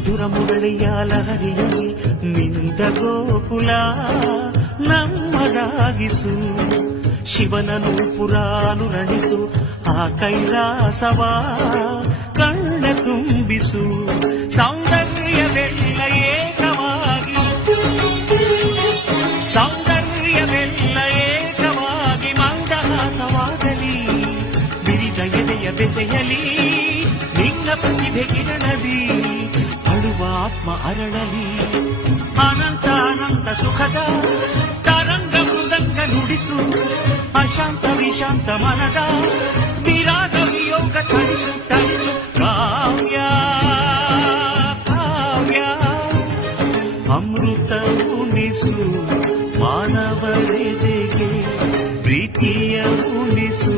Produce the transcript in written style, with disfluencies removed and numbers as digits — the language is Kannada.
ಮಧುರ ಮುರಳಿಯ ಲಹರಿಯಲ್ಲಿ ನಿಂದ ಗೋಕುಲ ನಮ್ಮದಾಗಿಸು. ಶಿವನನು ಪುರಾನುರಣಿಸು ಆ ಕೈಲಾಸವ ಕಣ್ಣ ತುಂಬಿಸು. ಸೌಂದರ್ಯವೆಲ್ಲ ಏಕವಾಗಿ, ಸೌಂದರ್ಯವೆಲ್ಲ ಏಕವಾಗಿ ಮಂದಹಾಸವಾಗಲಿ. ಬಿರಿದ ಎದೆಯ ಬೆಸೆಯಲಿ ನಿನ್ನ ಪ್ರತಿಭೆ ಕಿರಣದಿ. ಅಳುವ ಆತ್ಮ ಅರಳಲಿ ಅನಂತ ಅನಂತ ಸುಖದ ತರಂಗ ಮೃದಂಗ ನುಡಿಸು. ಅಶಾಂತ ವಿಶಾಂತ ಮನದ ವಿರಾಗ ವಿಯೋಗ ತಣಿಸು ತಣಿಸು. ಕಾವ್ಯ ಕಾವ್ಯ ಅಮೃತ ಉಣಿಸು ಮಾನವರೆದೆಗೆ ಪ್ರೀತಿಯ ಉಣಿಸು.